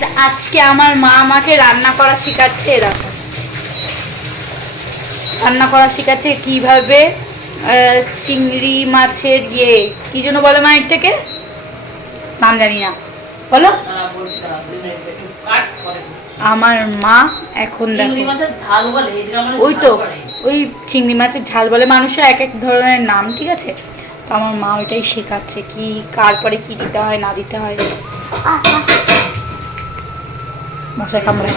Guys, আজকে আমার মা আমাকে রান্না করা শেখাচ্ছে। এরকম রান্না করা শেখাচ্ছে কিভাবে চিংড়ি মাছের কি জন্য বলে মা এটাকে, নাম জানি না, বলো। আমার মা এখন চিংড়ি মাছের ঝাল বলে, ওই তো ওই চিংড়ি মাছের ঝাল বলে, মানুষের এক এক ধরনের নাম, ঠিক আছে। তো আমার মা ওইটাই শেখাচ্ছে কি কার পরে কি দিতে হয় না দিতে হয়। মশা কামড়ায়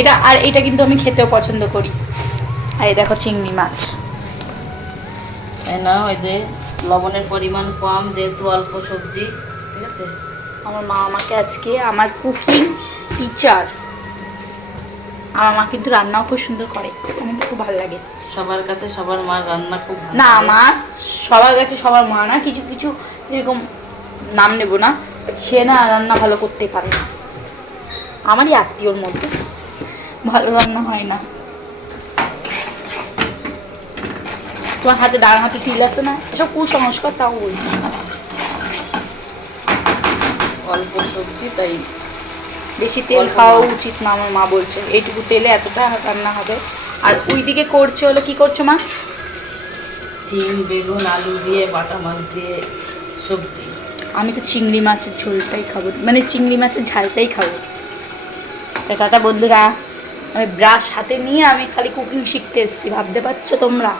এটা, আর এটা কিন্তু আমি খেতেও পছন্দ করি। আর এই দেখো চিংড়ি মাছ, তাই না? ওই যে লবণের পরিমাণ কম, যেহেতু অল্প সবজি, ঠিক আছে। আমার মা আমাকে আজকে আমার কুকিং টিচার। আমার মা কিন্তু রান্নাও খুব সুন্দর করে, আমার খুব ভালো লাগে। সবার কাছে সবার মা রান্না খুব ভালো না, লাগে। আমার সবার কাছে সবার মা না, কিছু কিছু যেরকম নাম নেব না, সে না রান্না ভালো করতে পারে না। আমারই আত্মীয়র মধ্যে ভালো রান্না হয় না। তোমার হাতে ডান হাতে তিল আছে না, এসব কুসংস্কার, তাও বলছি। অল্প সবজি, তাই বেশি তেল খাওয়া উচিত না, আমার মা বলছে। এইটুকু তেলে এতটা রান্না হবে। আর ওইদিকে করছে হলো, কি করছো মা? সিম, বেগুন, আলু দিয়ে, বাটা মাছ দিয়ে সবজি। আমি তো চিংড়ি মাছের ঝোলটাই খাবো, মানে চিংড়ি মাছের ঝালটাই খাবো। টাটা বন্ধুরা, আমি ব্রাশ হাতে নিয়ে আমি খালি কুকিং শিখতে এসেছি, ভাবতে পারছো তোমরা?